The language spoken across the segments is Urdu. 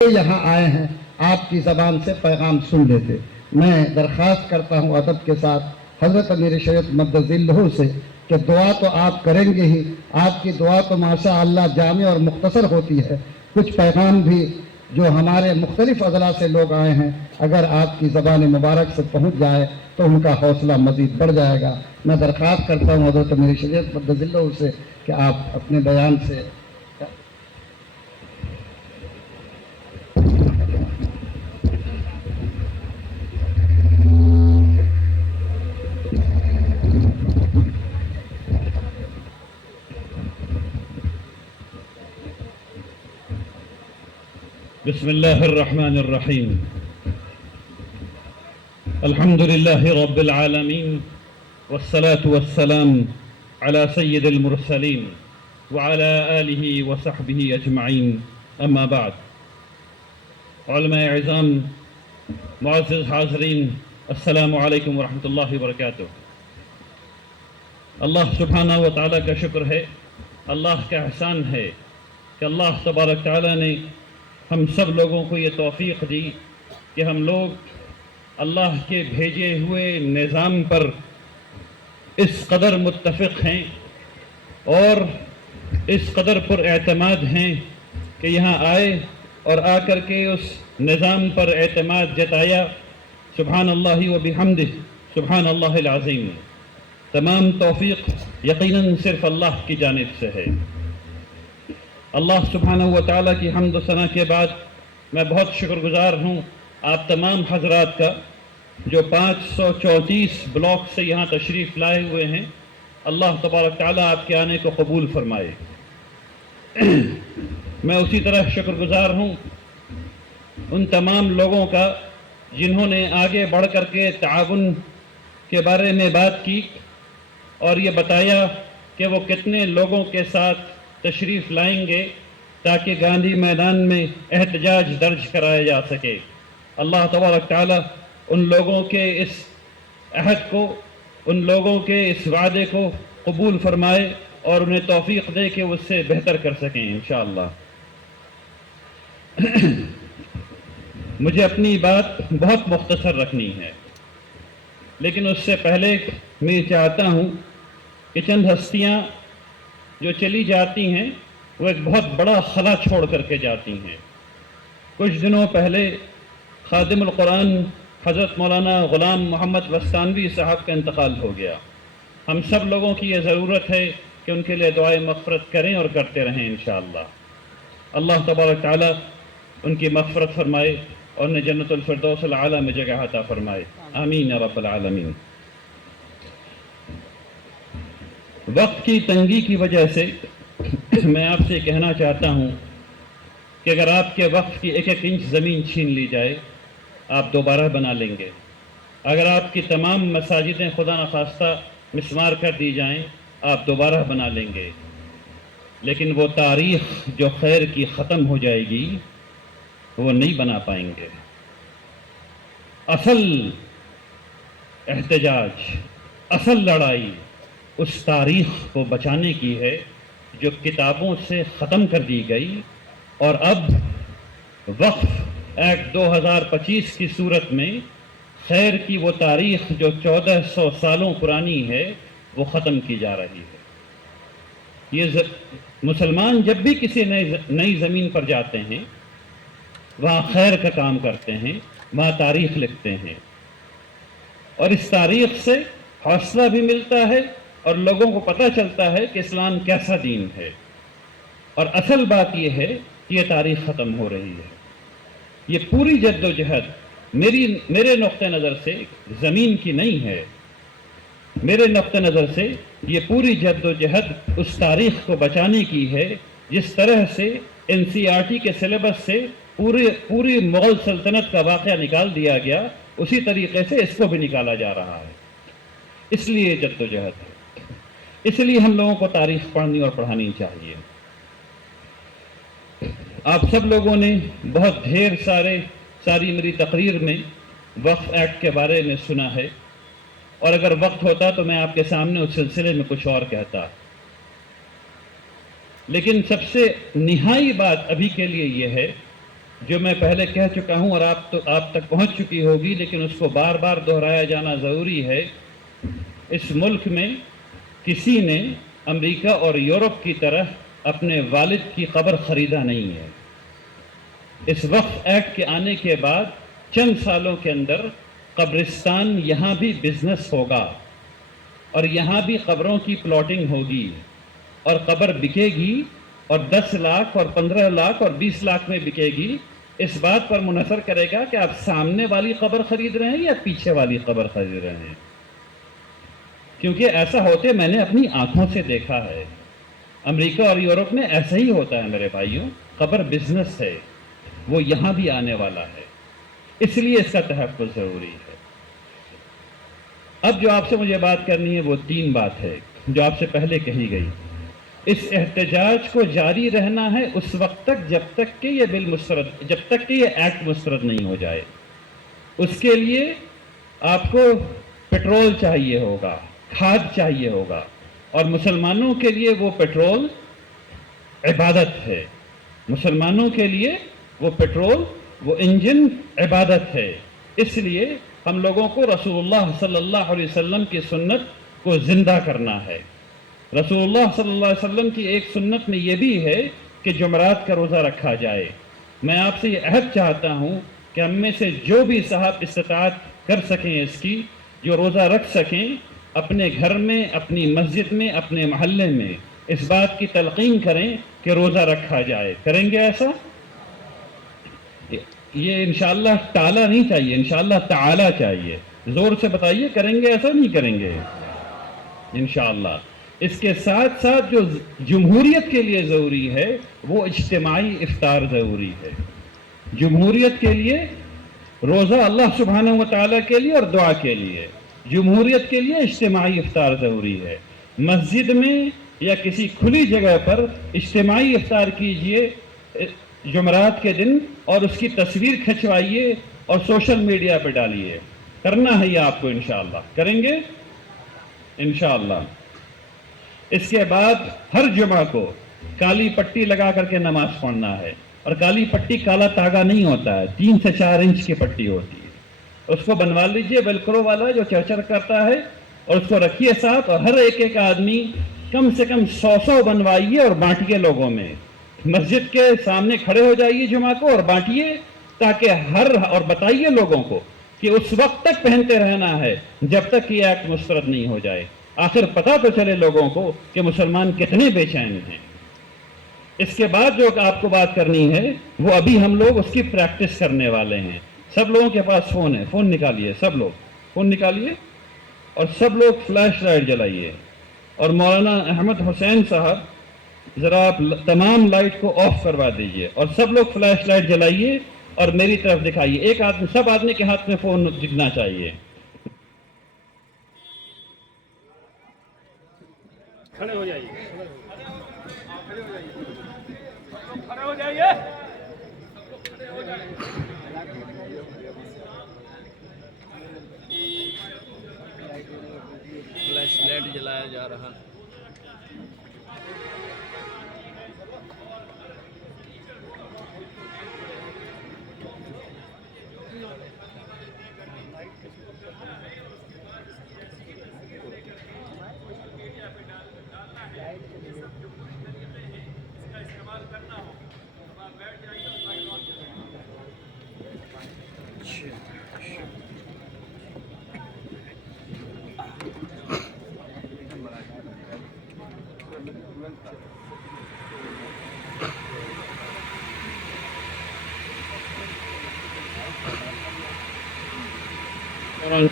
یہاں آئے ہیں آپ کی زبان سے پیغام سن لیتے. میں درخواست کرتا ہوں ادب کے ساتھ حضرت امیر شریعت مدد ذلہ سے کہ دعا تو آپ کریں گے ہی، آپ کی دعا تو ماشاء اللہ جامع اور مختصر ہوتی ہے. کچھ پیغام بھی جو ہمارے مختلف اضلاع سے لوگ آئے ہیں اگر آپ کی زبان مبارک سے پہنچ جائے تو ان کا حوصلہ مزید بڑھ جائے گا. میں درخواست کرتا ہوں حضرت امیر شریعت مدد ذلہ سے کہ آپ اپنے بیان سے. بسم الله الرحمن الرحيم. الحمد لله رب العالمين والصلاة والسلام على سيد المرسلين وعلى آله وصحبه أجمعين. أما بعد. علماء عظام، معزز حاضرین، السلام علیکم ورحمۃ اللہ وبرکاتہ. اللہ سبحانہ و تعالیٰ کا شکر ہے، اللہ کا احسان ہے کہ اللہ تبارک تعالیٰ نے ہم سب لوگوں کو یہ توفیق دی کہ ہم لوگ اللہ کے بھیجے ہوئے نظام پر اس قدر متفق ہیں اور اس قدر پر اعتماد ہیں کہ یہاں آئے اور آ کر کے اس نظام پر اعتماد جتایا. سبحان اللہ و بحمدہ، سبحان اللہ العظیم. تمام توفیق یقیناً صرف اللہ کی جانب سے ہے. اللہ سبحانہ و تعالیٰ کی حمد و ثنا کے بعد میں بہت شکر گزار ہوں آپ تمام حضرات کا جو 534 بلاک سے یہاں تشریف لائے ہوئے ہیں. اللہ تبارک تعالیٰ آپ کے آنے کو قبول فرمائے. میں اسی طرح شکر گزار ہوں ان تمام لوگوں کا جنہوں نے آگے بڑھ کر کے تعاون کے بارے میں بات کی اور یہ بتایا کہ وہ کتنے لوگوں کے ساتھ تشریف لائیں گے تاکہ گاندھی میدان میں احتجاج درج کرایا جا سکے. اللہ تبارک تعالیٰ ان لوگوں کے اس عہد کو، ان لوگوں کے اس وعدے کو قبول فرمائے اور انہیں توفیق دے کہ وہ اس سے بہتر کر سکیں انشاءاللہ. مجھے اپنی بات بہت مختصر رکھنی ہے، لیکن اس سے پہلے میں چاہتا ہوں کہ چند ہستیاں جو چلی جاتی ہیں وہ ایک بہت بڑا خلا چھوڑ کر کے جاتی ہیں. کچھ دنوں پہلے خادم القرآن حضرت مولانا غلام محمد وستانوی صاحب کا انتقال ہو گیا. ہم سب لوگوں کی یہ ضرورت ہے کہ ان کے لیے دعائے مغفرت کریں اور کرتے رہیں انشاءاللہ. اللہ تبارک تعالیٰ ان کی مغفرت فرمائے اور انہیں جنت الفردوس العالی میں جگہ عطا فرمائے. آمین یا رب العالمین. وقت کی تنگی کی وجہ سے میں آپ سے کہنا چاہتا ہوں کہ اگر آپ کے وقت کی ایک ایک انچ زمین چھین لی جائے آپ دوبارہ بنا لیں گے. اگر آپ کی تمام مساجدیں خدا نخواستہ مسمار کر دی جائیں آپ دوبارہ بنا لیں گے. لیکن وہ تاریخ جو خیر کی ختم ہو جائے گی وہ نہیں بنا پائیں گے. اصل احتجاج، اصل لڑائی اس تاریخ کو بچانے کی ہے جو کتابوں سے ختم کر دی گئی اور اب وقف ایکٹ 2025 کی صورت میں خیر کی وہ تاریخ جو 1400 سالوں پرانی ہے وہ ختم کی جا رہی ہے. یہ مسلمان جب بھی کسی نئی زمین پر جاتے ہیں وہاں خیر کا کام کرتے ہیں، وہاں تاریخ لکھتے ہیں اور اس تاریخ سے حوصلہ بھی ملتا ہے اور لوگوں کو پتہ چلتا ہے کہ اسلام کیسا دین ہے. اور اصل بات یہ ہے کہ یہ تاریخ ختم ہو رہی ہے. یہ پوری جد و جہد میرے نقطہ نظر سے زمین کی نہیں ہے. میرے نقطہ نظر سے یہ پوری جد و جہد اس تاریخ کو بچانے کی ہے جس طرح سے NCERT کے سلیبس سے پوری مغل سلطنت کا واقعہ نکال دیا گیا اسی طریقے سے اس کو بھی نکالا جا رہا ہے. اس لیے جد و جہد ہے. اس لیے ہم لوگوں کو تاریخ پڑھنی اور پڑھانی چاہیے. آپ سب لوگوں نے بہت ساری میری تقریر میں وقف ایکٹ کے بارے میں سنا ہے اور اگر وقت ہوتا تو میں آپ کے سامنے اس سلسلے میں کچھ اور کہتا. لیکن سب سے نہائی بات ابھی کے لیے یہ ہے جو میں پہلے کہہ چکا ہوں اور آپ تک پہنچ چکی ہوگی، لیکن اس کو بار بار دہرایا جانا ضروری ہے۔ اس ملک میں کسی نے امریکہ اور یورپ کی طرح اپنے والد کی قبر خریدا نہیں ہے۔ اس وقت ایکٹ کے آنے کے بعد چند سالوں کے اندر قبرستان یہاں بھی بزنس ہوگا، اور یہاں بھی قبروں کی پلاٹنگ ہوگی، اور قبر بکے گی، اور 10 لاکھ اور 15 لاکھ اور 20 لاکھ میں بکے گی۔ اس بات پر منحصر کرے گا کہ آپ سامنے والی قبر خرید رہے ہیں یا پیچھے والی قبر خرید رہے ہیں، کیونکہ ایسا ہوتے میں نے اپنی آنکھوں سے دیکھا ہے۔ امریکہ اور یورپ میں ایسا ہی ہوتا ہے میرے بھائیوں، قبر بزنس ہے، وہ یہاں بھی آنے والا ہے، اس لیے اس کا تحفظ ضروری ہے۔ اب جو آپ سے مجھے بات کرنی ہے وہ 3 بات ہے جو آپ سے پہلے کہی گئی۔ اس احتجاج کو جاری رہنا ہے اس وقت تک جب تک کہ یہ بل مسترد، جب تک کہ یہ ایکٹ مسترد نہیں ہو جائے۔ اس کے لیے آپ کو پیٹرول چاہیے ہوگا، کھاد چاہیے ہوگا، اور مسلمانوں کے لیے وہ پیٹرول عبادت ہے۔ مسلمانوں کے لیے وہ پیٹرول، وہ انجن عبادت ہے۔ اس لیے ہم لوگوں کو رسول اللہ صلی اللہ علیہ وسلم کی سنت کو زندہ کرنا ہے۔ رسول اللہ صلی اللہ علیہ وسلم کی ایک سنت میں یہ بھی ہے کہ جمعرات کا روزہ رکھا جائے۔ میں آپ سے یہ عہد چاہتا ہوں کہ ہم میں سے جو بھی صاحب استطاعت کر سکیں اس کی، جو روزہ رکھ سکیں، اپنے گھر میں، اپنی مسجد میں، اپنے محلے میں اس بات کی تلقین کریں کہ روزہ رکھا جائے۔ کریں گے ایسا؟ یہ انشاءاللہ تعالی نہیں چاہیے، انشاءاللہ تعالی چاہیے۔ زور سے بتائیے، کریں گے ایسا نہیں کریں گے؟ انشاءاللہ۔ اس کے ساتھ ساتھ جو جمہوریت کے لیے ضروری ہے وہ اجتماعی افطار ضروری ہے۔ جمہوریت کے لیے روزہ اللہ سبحانہ و تعالیٰ کے لیے اور دعا کے لیے، جمہوریت کے لیے اجتماعی افطار ضروری ہے۔ مسجد میں یا کسی کھلی جگہ پر اجتماعی افطار کیجئے جمعرات کے دن، اور اس کی تصویر کھنچوائیے اور سوشل میڈیا پہ ڈالیے۔ کرنا ہے یہ آپ کو، انشاءاللہ کریں گے انشاءاللہ۔ اس کے بعد ہر جمعہ کو کالی پٹی لگا کر کے نماز پڑھنا ہے، اور کالی پٹی کالا تاگا نہیں ہوتا ہے، 3 سے 4 انچ کی پٹی ہوتی ہے۔ اس کو بنوا لیجئے ویلکرو والا جو چرچر کرتا ہے، اور اس کو رکھیے ساتھ، اور ہر ایک آدمی کم سے کم 100 بنوائیے اور بانٹیے لوگوں میں۔ مسجد کے سامنے کھڑے ہو جائیے جمعہ کو اور بانٹیے، تاکہ اور بتائیے لوگوں کو کہ اس وقت تک پہنتے رہنا ہے جب تک یہ ایکٹ مسترد نہیں ہو جائے۔ آخر پتہ تو چلے لوگوں کو کہ مسلمان کتنے بے چین ہیں۔ اس کے بعد جو آپ کو بات کرنی ہے وہ ابھی ہم لوگ اس کی پریکٹس کرنے والے ہیں۔ سب لوگوں کے پاس فون ہے، فون نکالیے، سب لوگ فون نکالیے، اور سب لوگ فلیش لائٹ جلائیے۔ اور مولانا احمد حسین صاحب ذرا آپ تمام لائٹ کو آف کروا دیجئے، اور سب لوگ فلیش لائٹ جلائیے اور میری طرف دکھائیے۔ ایک آدمی، سب آدمی کے ہاتھ میں فون دکھنا چاہیے۔ کھڑے ہو جائیے، کھڑے ہو جائیے۔ فلیش لائٹ جلایا جا رہا ہے۔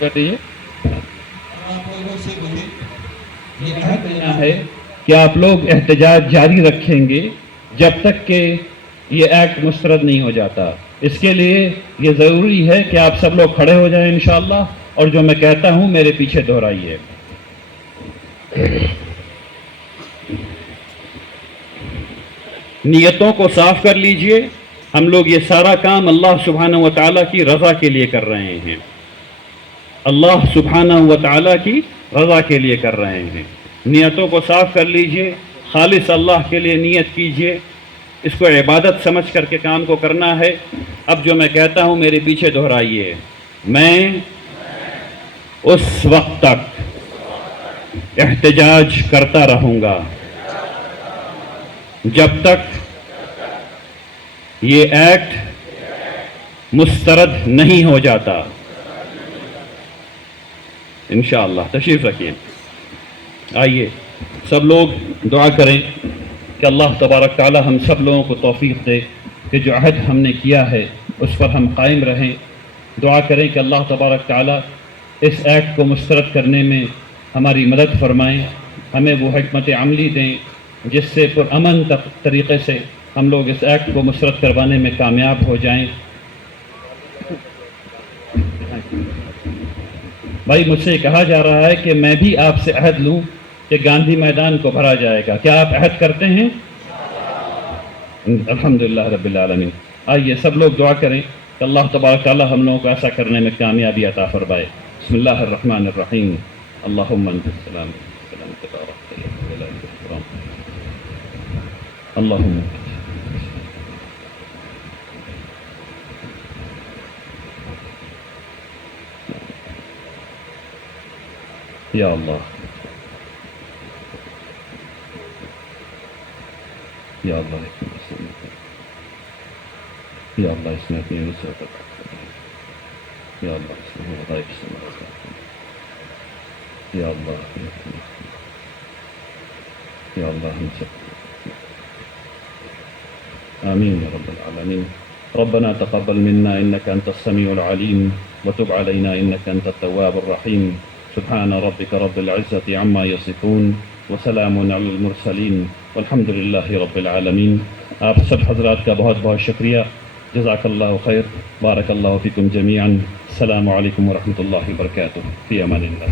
کر دیجیے۔ ہے کہ آپ لوگ احتجاج جاری رکھیں گے جب تک کہ یہ ایکٹ مسترد نہیں ہو جاتا۔ اس کے لیے یہ ضروری ہے کہ آپ سب لوگ کھڑے ہو جائیں انشاءاللہ، اور جو میں کہتا ہوں میرے پیچھے دہرائیے۔ نیتوں کو صاف کر لیجئے۔ ہم لوگ یہ سارا کام اللہ سبحانہ و تعالیٰ کی رضا کے لیے کر رہے ہیں، اللہ سبحانہ و تعالیٰ کی رضا کے لیے کر رہے ہیں۔ نیتوں کو صاف کر لیجئے، خالص اللہ کے لیے نیت کیجئے۔ اس کو عبادت سمجھ کر کے کام کو کرنا ہے. اب جو میں کہتا ہوں میرے پیچھے دہرائیے. میں اس وقت تک احتجاج کرتا رہوں گا جب تک یہ ایکٹ مسترد نہیں ہو جاتا. انشاءاللہ. تشریف رکھیے. آئیے سب لوگ دعا کریں کہ اللہ تبارک تعالی ہم سب لوگوں کو توفیق دے کہ جو عہد ہم نے کیا ہے اس پر ہم قائم رہیں. دعا کریں کہ اللہ تبارک تعالی اس ایکٹ کو مسترد کرنے میں ہماری مدد فرمائیں, ہمیں وہ حکمت عملی دیں جس سے پرامن طریقے سے ہم لوگ اس ایکٹ کو مسترد کروانے میں کامیاب ہو جائیں. بھائی مجھ سے کہا جا رہا ہے کہ میں بھی آپ سے عہد لوں کہ گاندھی میدان کو بھرا جائے گا. کیا آپ عہد کرتے ہیں؟ الحمدللہ رب العالمین. آئیے سب لوگ دعا کریں کہ اللہ تبارک تعالی ہم لوگوں کو ایسا کرنے میں کامیابی عطا فرمائے. بسم اللہ الرحمن الرحیم. اللہم انت السلام السلام تبارک السلام. اللہم یا اللہ یا اللہ یا اللہ اس میں اپنی نصرت یا اللہ اس میں غائب سے یا اللہ یا اللہ ہم سب آمین یا رب العالمین. ربنا تقبل منا إنك أنت السميع العليم وتب علينا إنك أنت التواب الرحيم. سبحان ربك رب العزة عما يصفون وسلام على المرسلين والحمد لله رب العالمين. آپ سب حضرات کا بہت بہت شکریہ. جزاک اللہ خیر. بارک اللہ فیکم جمیعا. السلام علیکم ورحمۃ اللہ وبرکاتہ. فی امان اللہ.